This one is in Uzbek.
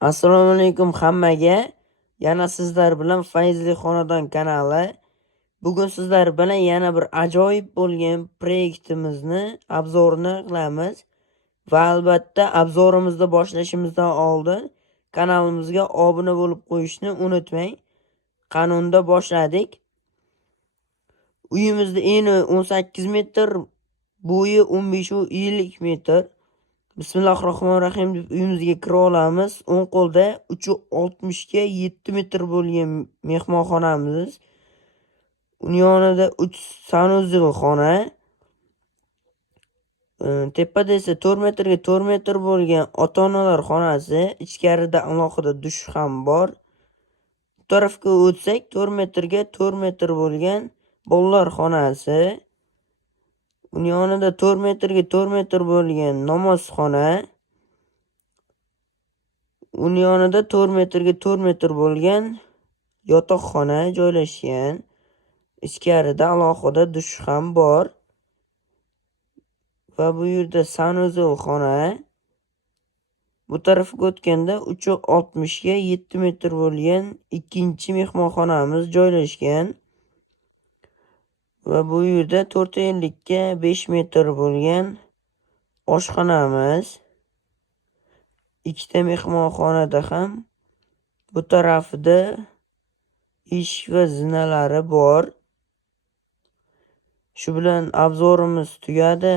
Assalomu alaykum hammaga. Yana sizlar bilan Fayzli xonadon kanali. Bugun sizlar bilan yana bir ajoyib bo'lgan proyektimizni obzorini qilamiz. Va albatta obzorimizni boshlashimizdan oldin kanalimizga obuna bo'lib qo'yishni unutmang. Qanunda boshladik. Uyimizning eni 18 metr, bo'yi 15-20 metr. Bismillahirrohmanirrohim deb uyimizga kira olamiz. O'ng qo'lda 360 ga 7 metr bo'lgan mehmonxonamiz. Uning yonida 3 sanuzel xona. Tepada esa 4 metrga 4 metr bo'lgan ota-onalar xonasi, ichkarida alohida dush ham bor. Bu tarafga o'tsak 4 metrga 4 metr bo'lgan bolalar xonasi. Uning yonida 4 metrga 4 metr bo'lgan namozxona. Uning yonida 4 metrga 4 metr bo'lgan yotoqxona joylashgan. Ichkarida alohida dush ham bor. Va bu yerda sanuzel xona. Bu tarafga o'tganda 360 ga 7 metr bo'lgan ikkinchi mehmonxonamiz joylashgan. Va bu yerda 450 ga 5 metr bo'lgan oshxonamiz. Ikkita mehmonxonada ham bu tarafida eshik va zinalari bor. Shu bilan obzorimiz tugadi.